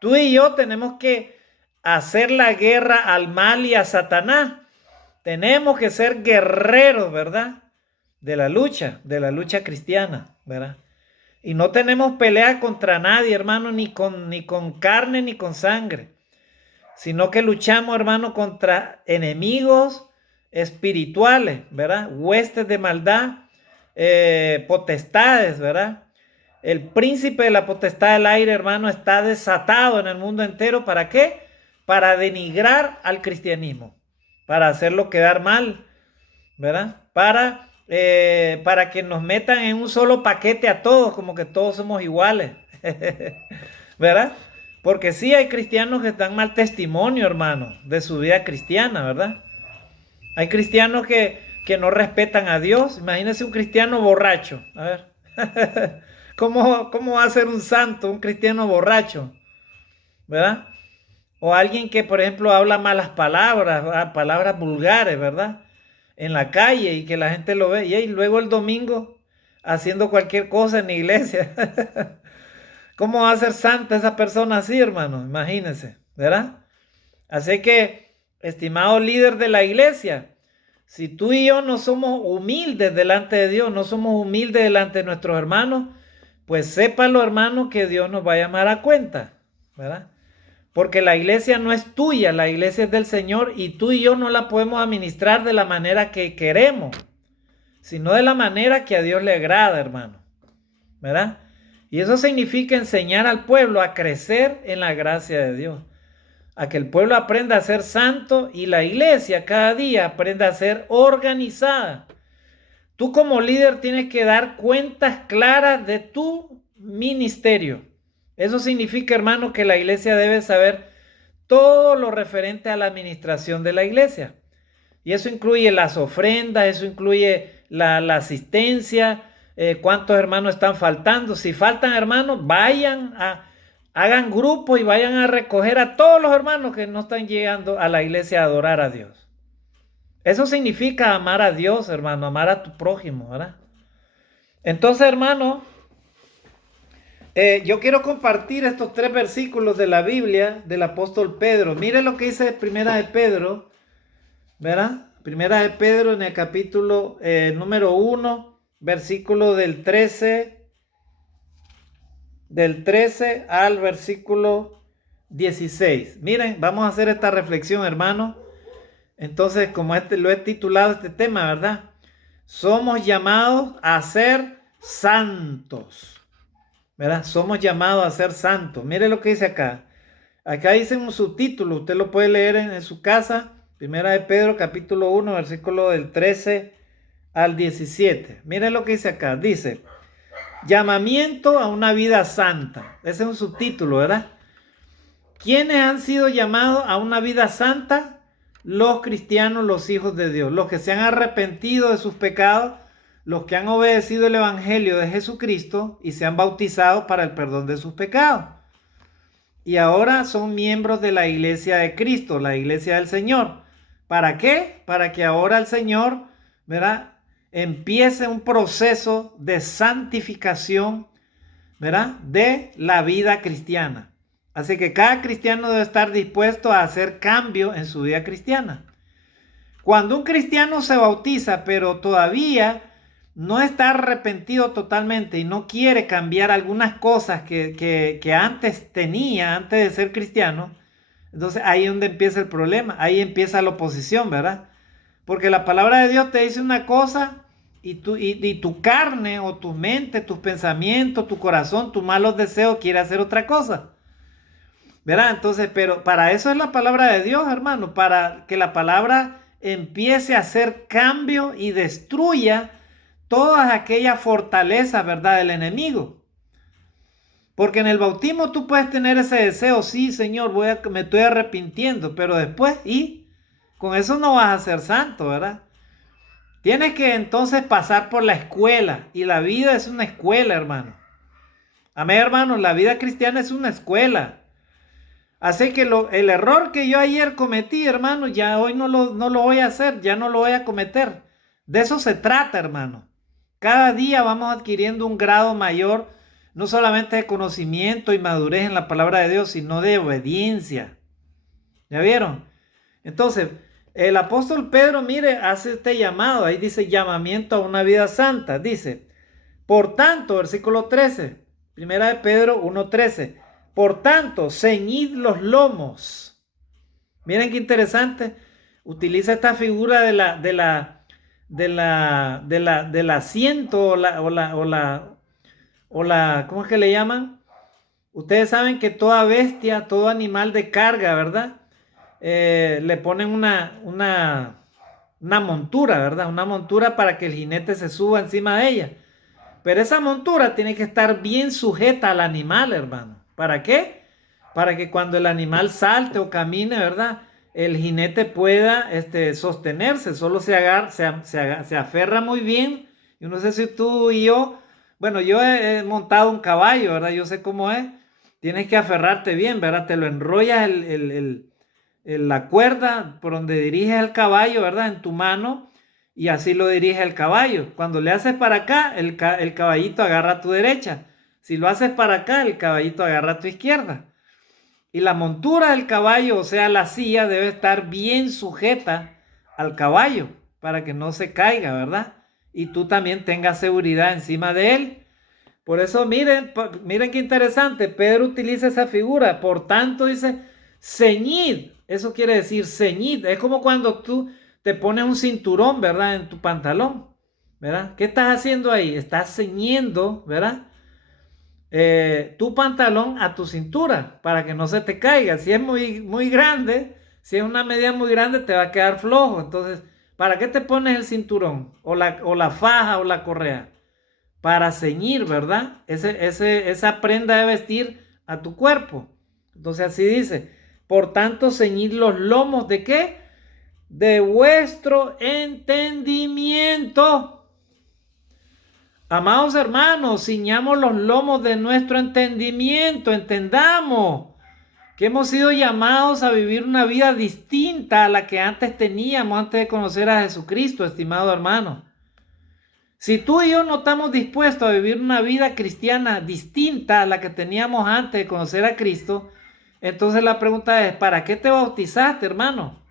Tú y yo tenemos que hacer la guerra al mal y a Satanás. Tenemos que ser guerreros, ¿verdad? De la lucha cristiana, ¿verdad? Y no tenemos pelea contra nadie, hermano, ni con carne ni con sangre, sino que luchamos, hermano, contra enemigos espirituales, ¿verdad? Huestes de maldad, potestades, ¿verdad? El príncipe de la potestad del aire, hermano, está desatado en el mundo entero. ¿Para qué? Para denigrar al cristianismo, para hacerlo quedar mal, ¿verdad? Para que nos metan en un solo paquete a todos, como que todos somos iguales, ¿verdad? Porque sí hay cristianos que dan mal testimonio, hermano, de su vida cristiana, ¿verdad? Hay cristianos que no respetan a Dios. Imagínense un cristiano borracho, a ver, ¿cómo va a ser un santo, un cristiano borracho, ¿verdad? O alguien que, por ejemplo, habla malas palabras, palabras vulgares, ¿verdad? En la calle y que la gente lo ve. Y luego el domingo haciendo cualquier cosa en la iglesia. ¿Cómo va a ser santa esa persona así, hermano? Imagínense, ¿verdad? Así que, estimado líder de la iglesia, si tú y yo no somos humildes delante de Dios, no somos humildes delante de nuestros hermanos, pues sépalo, hermano, que Dios nos va a llamar a cuenta, ¿verdad? Porque la iglesia no es tuya, la iglesia es del Señor y tú y yo no la podemos administrar de la manera que queremos, sino de la manera que a Dios le agrada, hermano, ¿verdad? Y eso significa enseñar al pueblo a crecer en la gracia de Dios, a que el pueblo aprenda a ser santo y la iglesia cada día aprenda a ser organizada. Tú como líder tienes que dar cuentas claras de tu ministerio. Eso significa, hermano, que la iglesia debe saber todo lo referente a la administración de la iglesia. Y eso incluye las ofrendas, eso incluye la asistencia, cuántos hermanos están faltando. Si faltan hermanos, hagan grupo y vayan a recoger a todos los hermanos que no están llegando a la iglesia a adorar a Dios. Eso significa amar a Dios, hermano, amar a tu prójimo, ¿verdad? Entonces, hermano, yo quiero compartir estos 3 versículos de la Biblia del apóstol Pedro. Mire lo que dice Primera de Pedro, ¿verdad? Primera de Pedro en el capítulo número 1, versículo del 13 al versículo 16. Miren, vamos a hacer esta reflexión, hermano. Entonces, como lo he titulado este tema, ¿verdad? Somos llamados a ser santos, ¿verdad? Somos llamados a ser santos. Mire lo que dice acá. Acá dice un subtítulo, usted lo puede leer en su casa. Primera de Pedro, capítulo 1, versículo del 13 al 17. Mire lo que dice acá. Dice, llamamiento a una vida santa. Ese es un subtítulo, ¿verdad? ¿Quiénes han sido llamados a una vida santa? Los cristianos, los hijos de Dios, los que se han arrepentido de sus pecados, los que han obedecido el evangelio de Jesucristo y se han bautizado para el perdón de sus pecados. Y ahora son miembros de la iglesia de Cristo, la iglesia del Señor. ¿Para qué? Para que ahora el Señor, ¿verdad?, empiece un proceso de santificación, ¿verdad?, de la vida cristiana. Así que cada cristiano debe estar dispuesto a hacer cambio en su vida cristiana. Cuando un cristiano se bautiza, pero todavía no está arrepentido totalmente y no quiere cambiar algunas cosas que antes tenía, antes de ser cristiano, entonces ahí es donde empieza el problema, ahí empieza la oposición, ¿verdad? Porque la palabra de Dios te dice una cosa y tu carne o tu mente, tus pensamientos, tu corazón, tus malos deseos quiere hacer otra cosa, ¿verdad? Entonces, pero para eso es la palabra de Dios, hermano, para que la palabra empiece a hacer cambio y destruya todas aquellas fortalezas, ¿verdad?, del enemigo. Porque en el bautismo tú puedes tener ese deseo, sí, Señor, me estoy arrepintiendo, pero después, y con eso no vas a ser santo, ¿verdad? Tienes que entonces pasar por la escuela. Y la vida es una escuela, hermano. Amén, hermano. La vida cristiana es una escuela. Así que el error que yo ayer cometí, hermano, ya hoy no lo voy a hacer. Ya no lo voy a cometer. De eso se trata, hermano. Cada día vamos adquiriendo un grado mayor, no solamente de conocimiento y madurez en la palabra de Dios, sino de obediencia. ¿Ya vieron? Entonces, el apóstol Pedro, mire, hace este llamado. Ahí dice llamamiento a una vida santa. Dice, por tanto, versículo 13, primera de Pedro 1:13. Por tanto, ceñid los lomos. Miren qué interesante. Utiliza esta figura del asiento ¿cómo es que le llaman? Ustedes saben que toda bestia, todo animal de carga, ¿verdad? Le ponen una montura, ¿verdad? Una montura para que el jinete se suba encima de ella. Pero esa montura tiene que estar bien sujeta al animal, hermano. ¿Para qué? Para que cuando el animal salte o camine, ¿verdad? El jinete pueda sostenerse, solo se aferra muy bien. Yo no sé si tú y yo, bueno, yo he montado un caballo, ¿verdad? Yo sé cómo es. Tienes que aferrarte bien, ¿verdad? Te lo enrollas la cuerda por donde diriges el caballo, ¿verdad? En tu mano, y así lo dirige el caballo. Cuando le haces para acá, el caballito agarra a tu derecha. Si lo haces para acá, el caballito agarra a tu izquierda. Y la montura del caballo, o sea, la silla, debe estar bien sujeta al caballo para que no se caiga, ¿verdad? Y tú también tengas seguridad encima de él. Por eso, miren qué interesante. Pedro utiliza esa figura. Por tanto, dice, ceñid. Eso quiere decir ceñid. Es como cuando tú te pones un cinturón, ¿verdad? En tu pantalón, ¿verdad? ¿Qué estás haciendo ahí? Estás ceñiendo, ¿verdad? Tu pantalón a tu cintura para que no se te caiga. Si es muy grande, si es una medida muy grande, te va a quedar flojo. Entonces, ¿para qué te pones el cinturón? O la faja o la correa. Para ceñir, ¿verdad? Esa prenda de vestir a tu cuerpo. Entonces así dice, por tanto ceñid los lomos ¿de qué? De vuestro entendimiento. Amados hermanos, ciñamos los lomos de nuestro entendimiento, entendamos que hemos sido llamados a vivir una vida distinta a la que antes teníamos, antes de conocer a Jesucristo, estimado hermano. Si tú y yo no estamos dispuestos a vivir una vida cristiana distinta a la que teníamos antes de conocer a Cristo, entonces la pregunta es, ¿para qué te bautizaste, hermano?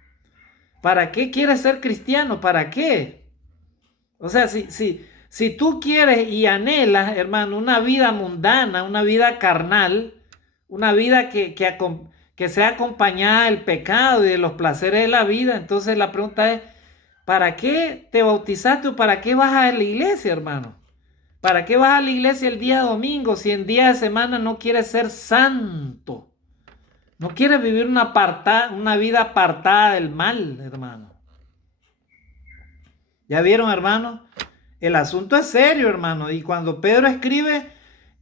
¿Para qué quieres ser cristiano? ¿Para qué? O sea, si tú quieres y anhelas, hermano, una vida mundana, una vida carnal, una vida que sea acompañada del pecado y de los placeres de la vida, entonces la pregunta es, ¿para qué te bautizaste o para qué vas a la iglesia, hermano? ¿Para qué vas a la iglesia el día domingo si en día de semana no quieres ser santo? No quieres vivir una vida apartada del mal, hermano. ¿Ya vieron, hermano? El asunto es serio, hermano. Y cuando Pedro escribe,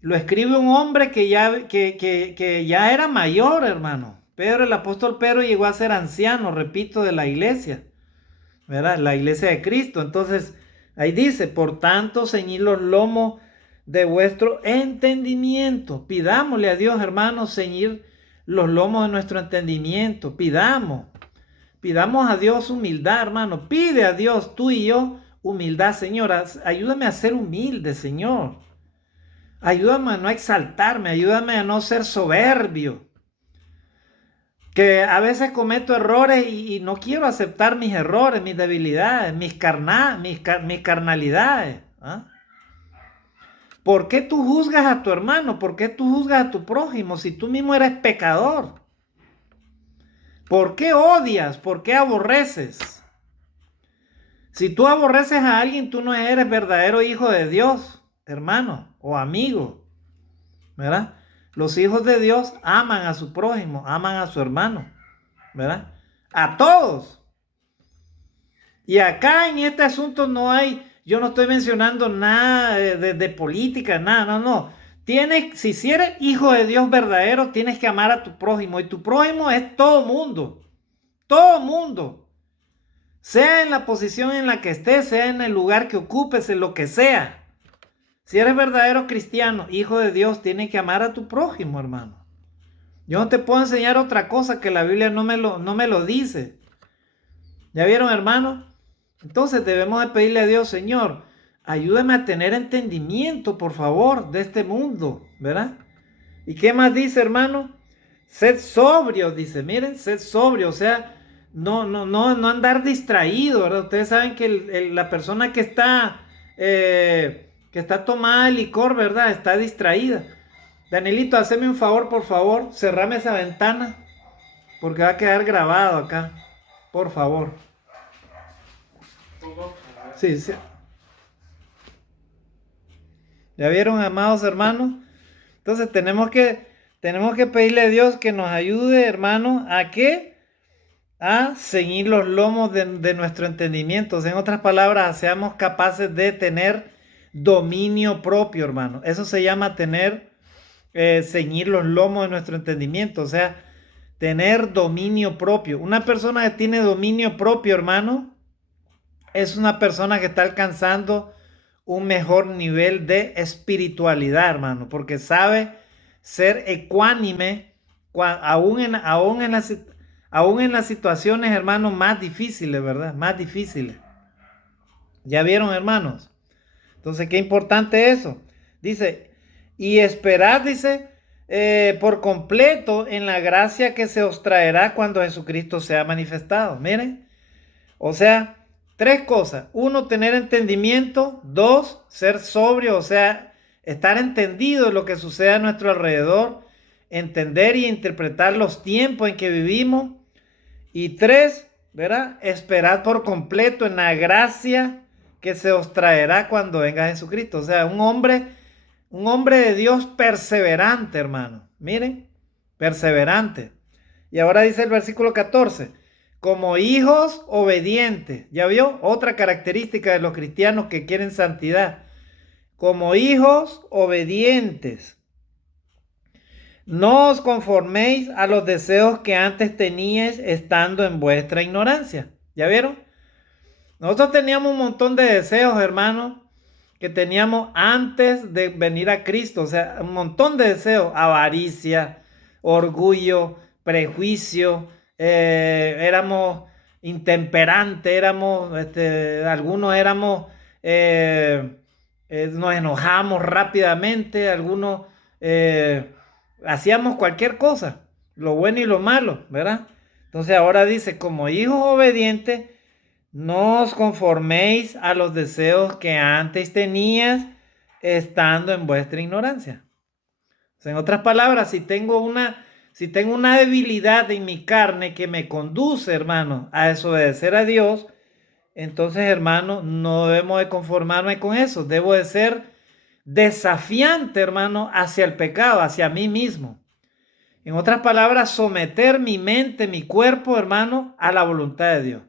lo escribe un hombre que ya era mayor, hermano. El apóstol Pedro llegó a ser anciano, repito, de la iglesia, ¿verdad? La iglesia de Cristo. Entonces, ahí dice, por tanto, ceñid los lomos de vuestro entendimiento. Pidámosle a Dios, hermanos, ceñir los lomos de nuestro entendimiento. Pidamos a Dios humildad, hermano. Pide a Dios, tú y yo, humildad, Señor. Ayúdame a ser humilde, Señor. Ayúdame a no exaltarme, ayúdame a no ser soberbio. Que a veces cometo errores y no quiero aceptar mis errores, mis debilidades, mis carnalidades. ¿Ah? ¿Por qué tú juzgas a tu hermano? ¿Por qué tú juzgas a tu prójimo si tú mismo eres pecador? ¿Por qué odias? ¿Por qué aborreces? Si tú aborreces a alguien, tú no eres verdadero hijo de Dios, hermano o amigo, ¿verdad? Los hijos de Dios aman a su prójimo, aman a su hermano, ¿verdad? A todos. Y acá en este asunto yo no estoy mencionando nada de política, nada, no. Si eres hijo de Dios verdadero, tienes que amar a tu prójimo. Y tu prójimo es todo mundo. Todo mundo. Sea en la posición en la que estés, sea en el lugar que ocupes, en lo que sea. Si eres verdadero cristiano, hijo de Dios, tienes que amar a tu prójimo, hermano. Yo no te puedo enseñar otra cosa que la Biblia no me lo dice. ¿Ya vieron, hermano? Entonces debemos de pedirle a Dios, Señor, ayúdame a tener entendimiento, por favor, de este mundo, ¿verdad? ¿Y qué más dice, hermano? Sed sobrio, dice, miren, sed sobrio, o sea, no andar distraído, ¿verdad? Ustedes saben que la persona que está tomada de licor, ¿verdad? Está distraída. Danielito, haceme un favor, por favor, cerrame esa ventana, porque va a quedar grabado acá, por favor. Sí, sí. ¿Ya vieron, amados hermanos? Entonces tenemos que pedirle a Dios que nos ayude, hermanos, ¿a qué? A ceñir los lomos de nuestro entendimiento. O sea, en otras palabras, seamos capaces de tener dominio propio, hermano. Eso se llama ceñir los lomos de nuestro entendimiento. O sea, tener dominio propio. Una persona que tiene dominio propio, hermano, es una persona que está alcanzando un mejor nivel de espiritualidad, hermano, porque sabe ser ecuánime aún en las situaciones, hermano, más difíciles, ¿verdad? Más difíciles. ¿Ya vieron, hermanos? Entonces, qué importante eso. Dice, y esperad, dice, por completo en la gracia que se os traerá cuando Jesucristo sea manifestado. Miren, o sea, tres cosas. Uno, tener entendimiento. Dos, ser sobrio, o sea, estar entendido de lo que sucede a nuestro alrededor. Entender y interpretar los tiempos en que vivimos. Y tres, ¿verdad? Esperar por completo en la gracia que se os traerá cuando venga Jesucristo. O sea, un hombre de Dios perseverante, hermano. Miren, perseverante. Y ahora dice el versículo 14, como hijos obedientes. ¿Ya vio? Otra característica de los cristianos que quieren santidad. Como hijos obedientes. No os conforméis a los deseos que antes teníais estando en vuestra ignorancia. ¿Ya vieron? Nosotros teníamos un montón de deseos, hermanos, que teníamos antes de venir a Cristo. O sea, un montón de deseos. Avaricia, orgullo, prejuicio. Éramos intemperantes, algunos éramos, nos enojamos rápidamente, algunos hacíamos cualquier cosa, lo bueno y lo malo, ¿verdad? Entonces ahora dice, como hijos obedientes, no os conforméis a los deseos que antes tenías estando en vuestra ignorancia. O sea, en otras palabras, si tengo una debilidad en mi carne que me conduce, hermano, a desobedecer a Dios, entonces, hermano, no debemos de conformarme con eso. Debo de ser desafiante, hermano, hacia el pecado, hacia mí mismo. En otras palabras, someter mi mente, mi cuerpo, hermano, a la voluntad de Dios.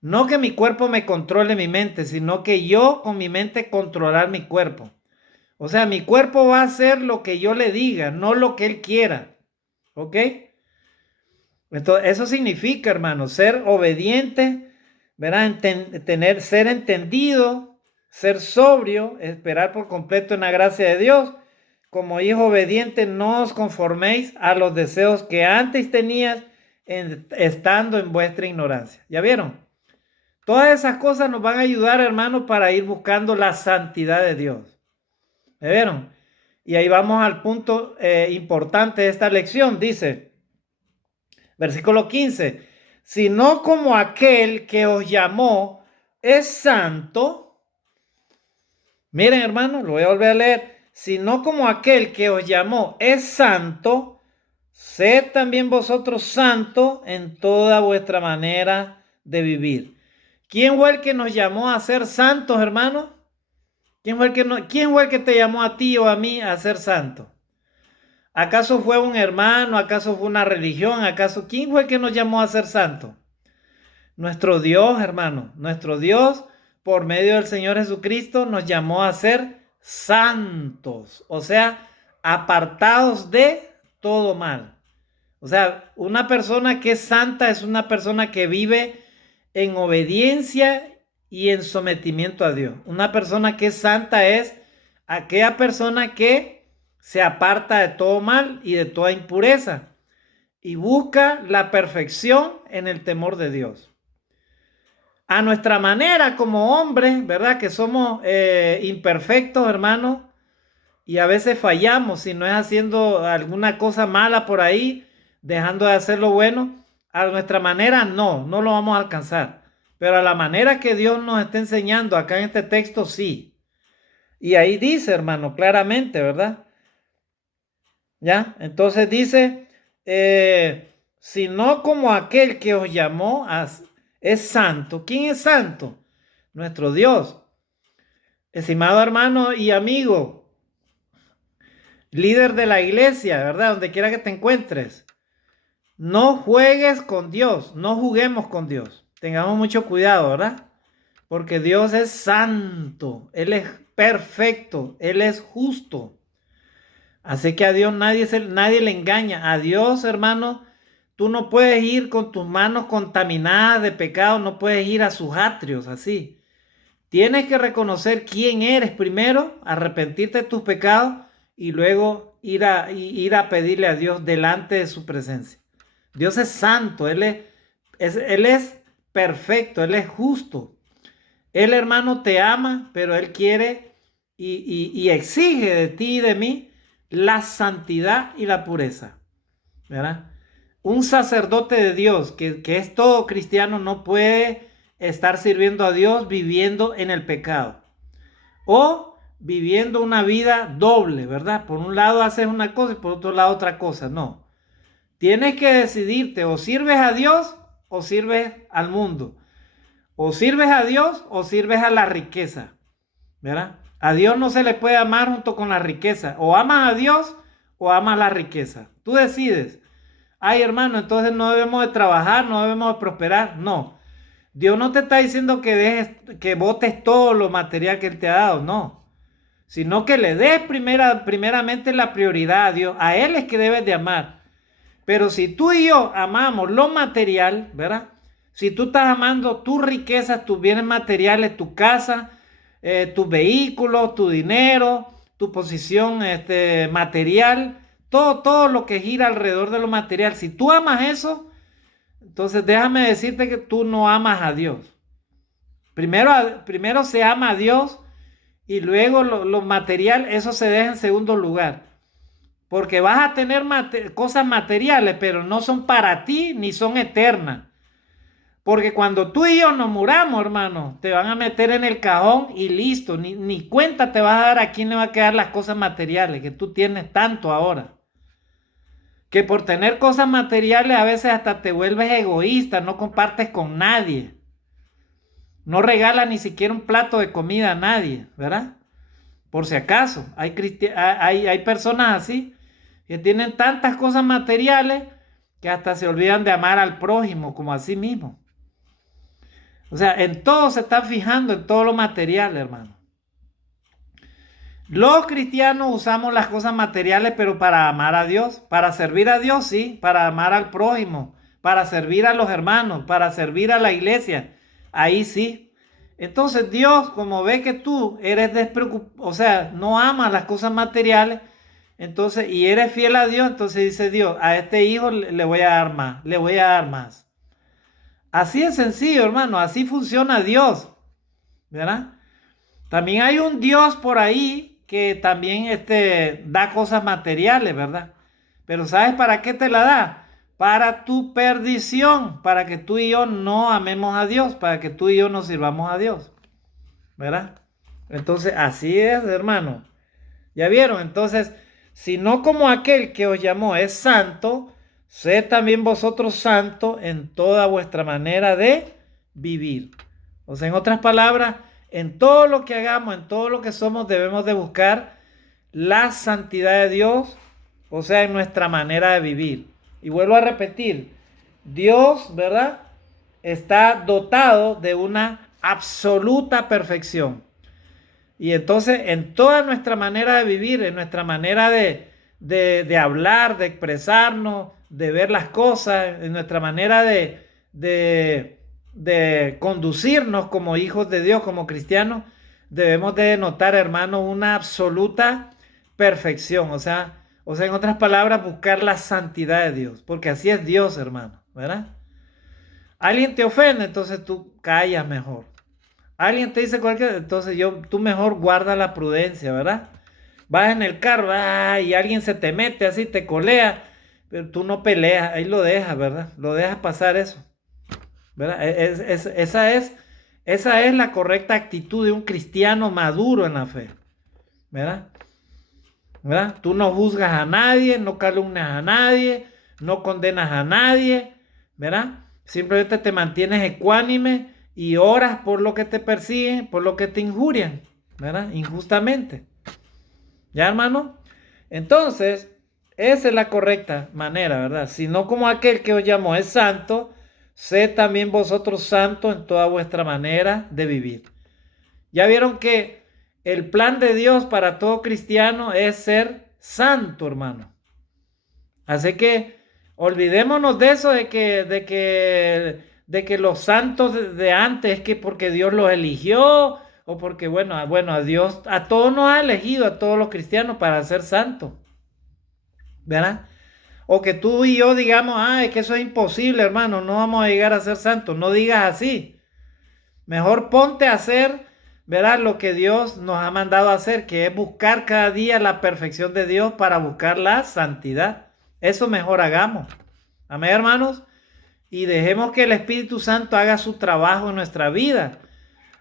No que mi cuerpo me controle mi mente, sino que yo con mi mente controlar mi cuerpo. O sea, mi cuerpo va a hacer lo que yo le diga, no lo que él quiera. ¿Ok? Entonces, eso significa, hermano, ser obediente, ¿verdad? Ser entendido, ser sobrio, esperar por completo en la gracia de Dios. Como hijo obediente, no os conforméis a los deseos que antes tenías estando en vuestra ignorancia. ¿Ya vieron? Todas esas cosas nos van a ayudar, hermano, para ir buscando la santidad de Dios. ¿Ya vieron? Y ahí vamos al punto importante de esta lección. Dice, versículo 15, sino como aquel que os llamó es santo. Miren, hermano, lo voy a volver a leer. Sino como aquel que os llamó es santo, sed también vosotros santos en toda vuestra manera de vivir. ¿Quién fue el que nos llamó a ser santos, hermano? ¿Quién fue el que te llamó a ti o a mí a ser santo? ¿Acaso fue un hermano? ¿Acaso fue una religión? ¿Quién fue el que nos llamó a ser santo? Nuestro Dios, hermano. Nuestro Dios, por medio del Señor Jesucristo, nos llamó a ser santos. O sea, apartados de todo mal. O sea, una persona que es santa es una persona que vive en obediencia y en sometimiento a Dios. Una persona que es santa es aquella persona que se aparta de todo mal y de toda impureza y busca la perfección en el temor de Dios. A nuestra manera como hombres, ¿verdad? Que somos imperfectos, hermanos, y a veces fallamos si no es haciendo alguna cosa mala por ahí, dejando de hacer lo bueno. A nuestra manera no lo vamos a alcanzar. Pero a la manera que Dios nos está enseñando acá en este texto, sí. Y ahí dice, hermano, claramente, ¿verdad? ¿Ya? Entonces dice, sino como aquel que os llamó es santo. ¿Quién es santo? Nuestro Dios. Estimado hermano y amigo, líder de la iglesia, ¿verdad? Donde quiera que te encuentres. No juegues con Dios, no juguemos con Dios. Tengamos mucho cuidado, ¿verdad? Porque Dios es santo, Él es perfecto, Él es justo. Así que a Dios nadie le engaña. A Dios, hermano, tú no puedes ir con tus manos contaminadas de pecado, no puedes ir a sus atrios así. Tienes que reconocer quién eres primero, arrepentirte de tus pecados y luego ir a pedirle a Dios delante de su presencia. Dios es santo, Él es perfecto, Él es justo. Él, hermano, te ama, pero Él quiere y exige de ti y de mí la santidad y la pureza, ¿verdad? Un sacerdote de Dios que es todo cristiano no puede estar sirviendo a Dios viviendo en el pecado o viviendo una vida doble, ¿verdad? Por un lado haces una cosa y por otro lado otra cosa. No. Tienes que decidirte, o sirves a Dios o sirves al mundo. O sirves a Dios o sirves a la riqueza, ¿verdad? A Dios no se le puede amar junto con la riqueza. O amas a Dios o amas la riqueza. Tú decides. Ay, hermano, entonces no debemos de trabajar, no debemos de prosperar. No. Dios no te está diciendo que botes todo lo material que Él te ha dado, no. Sino que le des primeramente la prioridad a Dios. A Él es que debes de amar. Pero si tú y yo amamos lo material, ¿verdad? Si tú estás amando tus riquezas, tus bienes materiales, tu casa, tus vehículos, tu dinero, tu posición material, todo lo que gira alrededor de lo material, si tú amas eso, entonces déjame decirte que tú no amas a Dios. Primero se ama a Dios y luego lo material, eso se deja en segundo lugar. Porque vas a tener cosas materiales, pero no son para ti ni son eternas. Porque cuando tú y yo nos muramos, hermano, te van a meter en el cajón y listo. Ni cuenta te vas a dar a quién le va a quedar las cosas materiales que tú tienes tanto ahora. Que por tener cosas materiales a veces hasta te vuelves egoísta, no compartes con nadie. No regalas ni siquiera un plato de comida a nadie, ¿verdad? Por si acaso, hay personas así que tienen tantas cosas materiales que hasta se olvidan de amar al prójimo como a sí mismo. O sea, en todo se están fijando, en todo lo material, hermano. Los cristianos usamos las cosas materiales, pero para amar a Dios, para servir a Dios, sí, para amar al prójimo, para servir a los hermanos, para servir a la iglesia, ahí sí. Entonces Dios, como ve que tú eres despreocupado, o sea, no amas las cosas materiales, entonces, y eres fiel a Dios, entonces dice Dios, a este hijo le voy a dar más, le voy a dar más. Así es sencillo, hermano, así funciona Dios, ¿verdad? También hay un Dios por ahí que también da cosas materiales, ¿verdad? Pero ¿sabes para qué te la da? Para tu perdición, para que tú y yo no amemos a Dios, para que tú y yo no sirvamos a Dios, ¿verdad? Entonces, así es, hermano. ¿Ya vieron? Entonces, si no como aquel que os llamó es santo, sed también vosotros santos en toda vuestra manera de vivir. O sea, en otras palabras, en todo lo que hagamos, en todo lo que somos, debemos de buscar la santidad de Dios, o sea, en nuestra manera de vivir. Y vuelvo a repetir, Dios, ¿verdad? Está dotado de una absoluta perfección. Y entonces, en toda nuestra manera de vivir, en nuestra manera de hablar, de expresarnos, de ver las cosas, en nuestra manera de de conducirnos como hijos de Dios, como cristianos, debemos de notar, hermano, una absoluta perfección. O sea, en otras palabras, buscar la santidad de Dios, porque así es Dios, hermano, ¿verdad? Alguien te ofende, entonces tú callas mejor. Alguien te dice cualquier, entonces tú mejor guarda la prudencia, ¿verdad? Vas en el carro, y alguien se te mete así, te colea, pero tú no peleas, ahí lo dejas, ¿verdad? Lo dejas pasar eso, ¿verdad? Esa es la correcta actitud de un cristiano maduro en la fe, ¿verdad? ¿Verdad? Tú no juzgas a nadie, no calumnias a nadie, no condenas a nadie, ¿verdad? Simplemente te mantienes ecuánime y oras por lo que te persiguen, por lo que te injurian, ¿verdad? Injustamente. ¿Ya, hermano? Entonces, esa es la correcta manera, ¿verdad? Si no como aquel que os llamó es santo, sed también vosotros santos en toda vuestra manera de vivir. Ya vieron que el plan de Dios para todo cristiano es ser santo, hermano. Así que olvidémonos de eso, de que los santos de antes es que porque Dios los eligió o porque, bueno, a Dios, a todos nos ha elegido, a todos los cristianos para ser santos, ¿verdad? O que tú y yo digamos, es que eso es imposible, hermano, no vamos a llegar a ser santos. No digas así. Mejor ponte a hacer, ¿verdad? Lo que Dios nos ha mandado a hacer, que es buscar cada día la perfección de Dios para buscar la santidad. Eso mejor hagamos. Amén, hermanos. Y dejemos que el Espíritu Santo haga su trabajo en nuestra vida.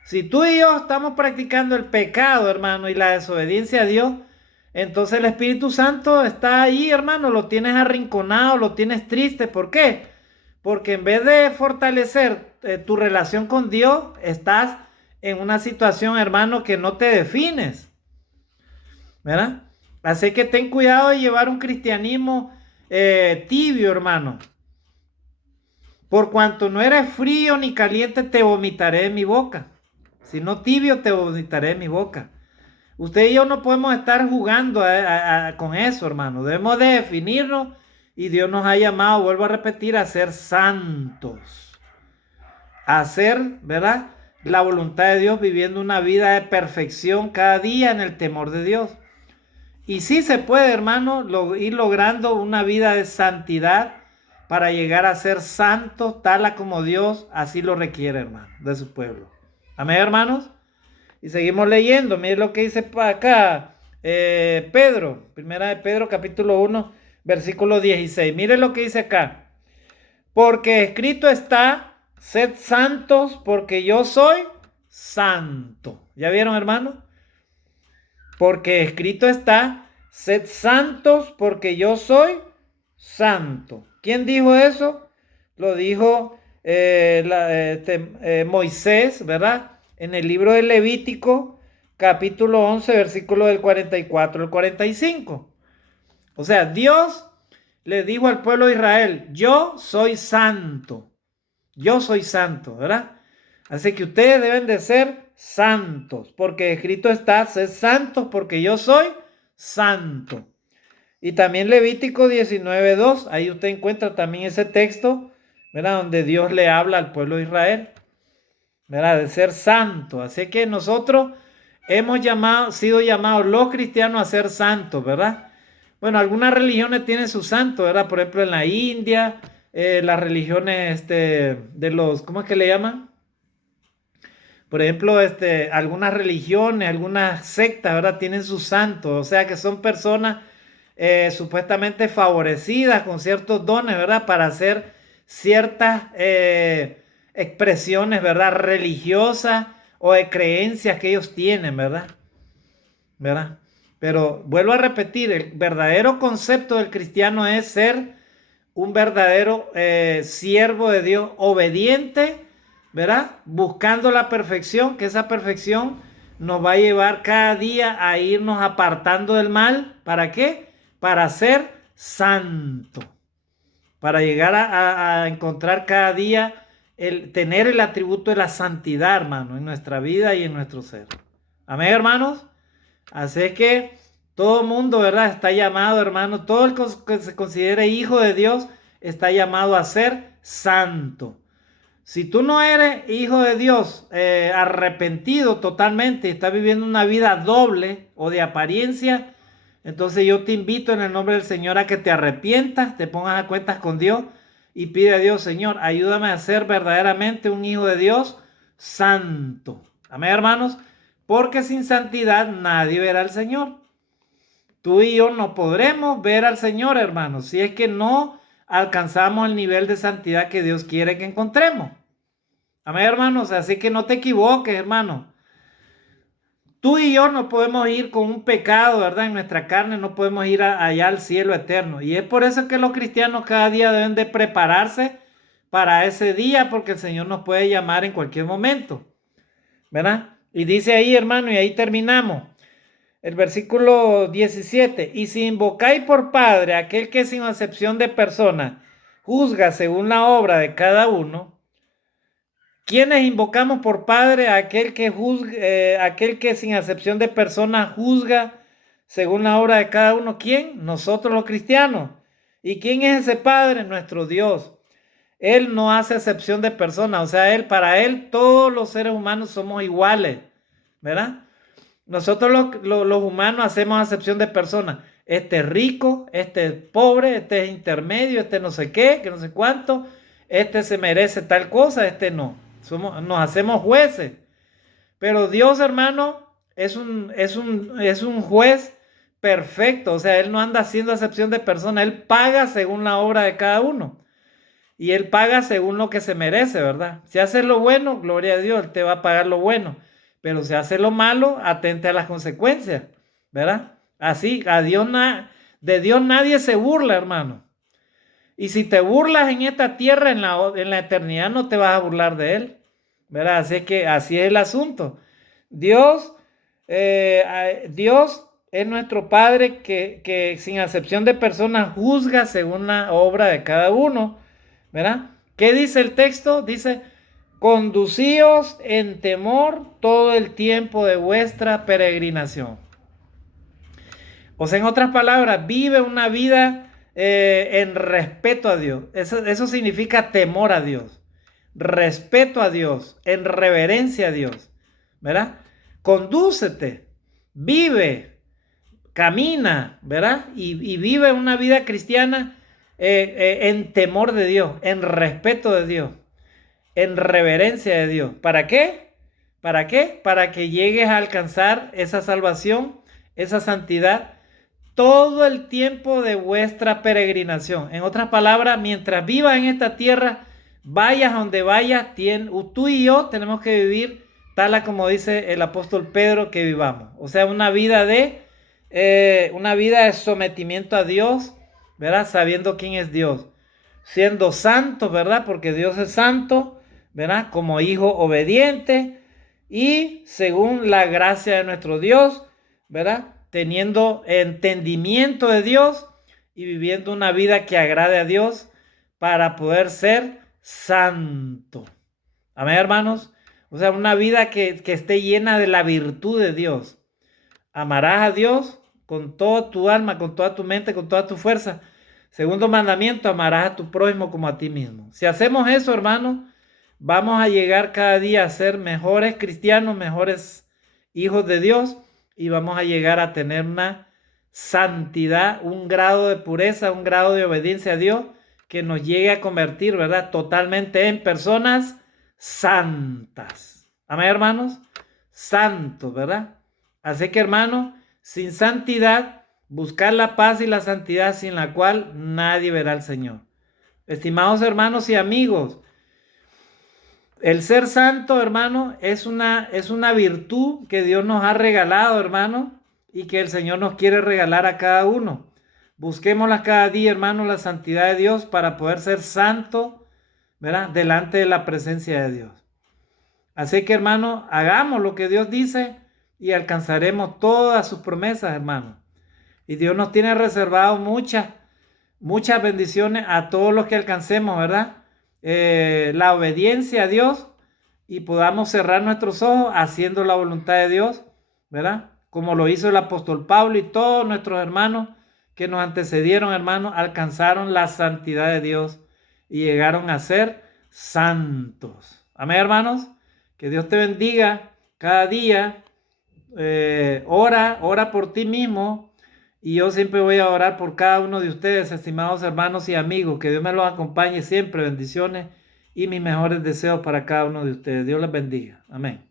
Si tú y yo estamos practicando el pecado, hermano, y la desobediencia a Dios, entonces el Espíritu Santo está ahí, hermano, lo tienes arrinconado, lo tienes triste. ¿Por qué? Porque en vez de fortalecer tu relación con Dios, estás en una situación, hermano, que no te defines, ¿verdad? Así que ten cuidado de llevar un cristianismo tibio, hermano. Por cuanto no eres frío ni caliente, te vomitaré de mi boca. Si no tibio, te vomitaré de mi boca. Usted y yo no podemos estar jugando con eso, hermano. Debemos de definirnos y Dios nos ha llamado, vuelvo a repetir, a ser santos. A hacer, ¿verdad? La voluntad de Dios viviendo una vida de perfección cada día en el temor de Dios. Y sí se puede, hermano, ir logrando una vida de santidad para llegar a ser santo, tal a como Dios así lo requiere, hermano, de su pueblo. Amén, hermanos. Y seguimos leyendo. Miren lo que dice para acá Pedro, primera de Pedro, capítulo 1, versículo 16. Miren lo que dice acá. Porque escrito está, sed santos porque yo soy santo. ¿Ya vieron, hermano? Porque escrito está, sed santos porque yo soy santo. ¿Quién dijo eso? Lo dijo Moisés, ¿verdad? En el libro de Levítico, capítulo 11, versículo del 44 al 45. O sea, Dios le dijo al pueblo de Israel, yo soy santo, ¿verdad? Así que ustedes deben de ser santos, porque escrito está, sed santos porque yo soy santo. Y también Levítico 19:2, ahí usted encuentra también ese texto, ¿verdad? Donde Dios le habla al pueblo de Israel, ¿verdad? De ser santo. Así que nosotros hemos sido llamados los cristianos a ser santos, ¿verdad? Bueno, algunas religiones tienen su santo, ¿verdad? Por ejemplo, en la India, las religiones de los, ¿cómo es que le llaman? Por ejemplo, algunas religiones, algunas sectas, ¿verdad? Tienen sus santos, o sea que son personas supuestamente favorecidas con ciertos dones, ¿verdad? Para hacer ciertas expresiones, ¿verdad? Religiosas o de creencias que ellos tienen, ¿verdad? ¿Verdad? Pero vuelvo a repetir, el verdadero concepto del cristiano es ser un verdadero siervo de Dios, obediente, ¿verdad? Buscando la perfección, que esa perfección nos va a llevar cada día a irnos apartando del mal. ¿Para qué? Para ser santo. Para llegar a encontrar cada día, tener el atributo de la santidad, hermano, en nuestra vida y en nuestro ser. Amén, hermanos. Así que todo mundo, ¿verdad? Está llamado, hermano, todo el que se considere hijo de Dios está llamado a ser santo. Si tú no eres hijo de Dios, arrepentido totalmente, estás viviendo una vida doble o de apariencia, entonces yo te invito en el nombre del Señor a que te arrepientas, te pongas a cuentas con Dios y pide a Dios, Señor, ayúdame a ser verdaderamente un hijo de Dios santo. Amén, hermanos, porque sin santidad nadie verá al Señor. Tú y yo no podremos ver al Señor, hermanos, si es que no alcanzamos el nivel de santidad que Dios quiere que encontremos. Amén, hermanos, así que no te equivoques, hermano. Tú y yo no podemos ir con un pecado, ¿verdad? En nuestra carne no podemos ir allá al cielo eterno. Y es por eso que los cristianos cada día deben de prepararse para ese día, porque el Señor nos puede llamar en cualquier momento, ¿verdad? Y dice ahí, hermano, y ahí terminamos. El versículo 17, y si invocáis por Padre a aquel que sin acepción de persona juzga según la obra de cada uno. ¿Quiénes invocamos por Padre a aquel que aquel que sin acepción de persona juzga según la obra de cada uno? ¿Quién? Nosotros los cristianos. ¿Y quién es ese Padre? Nuestro Dios. Él no hace acepción de persona, o sea, para Él todos los seres humanos somos iguales, ¿verdad? Nosotros los humanos hacemos acepción de personas. Este es rico, este es pobre, este es intermedio, este no sé qué, que no sé cuánto, este se merece tal cosa, este no. Nos hacemos jueces. Pero Dios, hermano, es un juez perfecto. O sea, Él no anda haciendo acepción de personas. Él paga según la obra de cada uno. Y Él paga según lo que se merece, ¿verdad? Si haces lo bueno, gloria a Dios, Él te va a pagar lo bueno. Pero si haces lo malo, atente a las consecuencias, ¿verdad? Así, de Dios nadie se burla, hermano. Y si te burlas en esta tierra, en la eternidad, no te vas a burlar de Él, ¿verdad? Así que así es el asunto. Dios es nuestro Padre que sin acepción de personas juzga según la obra de cada uno, ¿verdad? ¿Qué dice el texto? Dice, conducíos en temor todo el tiempo de vuestra peregrinación. O sea, en otras palabras, vive una vida en respeto a Dios. Eso significa temor a Dios, respeto a Dios, en reverencia a Dios, ¿verdad? Condúcete, vive, camina, ¿verdad? Y vive una vida cristiana en temor de Dios, en respeto de Dios, en reverencia de Dios. ¿Para qué? ¿Para qué? Para que llegues a alcanzar esa salvación, esa santidad, todo el tiempo de vuestra peregrinación. En otras palabras, mientras vivas en esta tierra, vayas a donde vayas, tú y yo tenemos que vivir tal como dice el apóstol Pedro que vivamos. O sea, una vida de sometimiento a Dios, ¿verdad? Sabiendo quién es Dios. Siendo santos, ¿verdad? Porque Dios es santo, ¿verdad? Como hijo obediente y según la gracia de nuestro Dios, ¿verdad? Teniendo entendimiento de Dios y viviendo una vida que agrade a Dios para poder ser santo. Amén, hermanos. O sea, una vida que esté llena de la virtud de Dios. Amarás a Dios con toda tu alma, con toda tu mente, con toda tu fuerza. Segundo mandamiento, amarás a tu prójimo como a ti mismo. Si hacemos eso, hermanos, vamos a llegar cada día a ser mejores cristianos, mejores hijos de Dios, y vamos a llegar a tener una santidad, un grado de pureza, un grado de obediencia a Dios que nos llegue a convertir, ¿verdad? Totalmente en personas santas. Amén, hermanos. Santos, ¿verdad? Así que, hermanos, sin santidad, buscar la paz y la santidad sin la cual nadie verá al Señor. Estimados hermanos y amigos, el ser santo, hermano, es una virtud que Dios nos ha regalado, hermano, y que el Señor nos quiere regalar a cada uno. Busquémosla cada día, hermano, la santidad de Dios para poder ser santo, ¿verdad? Delante de la presencia de Dios. Así que, hermano, hagamos lo que Dios dice y alcanzaremos todas sus promesas, hermano. Y Dios nos tiene reservado muchas bendiciones a todos los que alcancemos, ¿verdad? La obediencia a Dios y podamos cerrar nuestros ojos haciendo la voluntad de Dios, ¿verdad? Como lo hizo el apóstol Pablo y todos nuestros hermanos que nos antecedieron, hermanos, alcanzaron la santidad de Dios y llegaron a ser santos. Amén, hermanos. Que Dios te bendiga cada día. Ora por ti mismo. Y yo siempre voy a orar por cada uno de ustedes, estimados hermanos y amigos. Que Dios me los acompañe siempre. Bendiciones y mis mejores deseos para cada uno de ustedes. Dios les bendiga. Amén.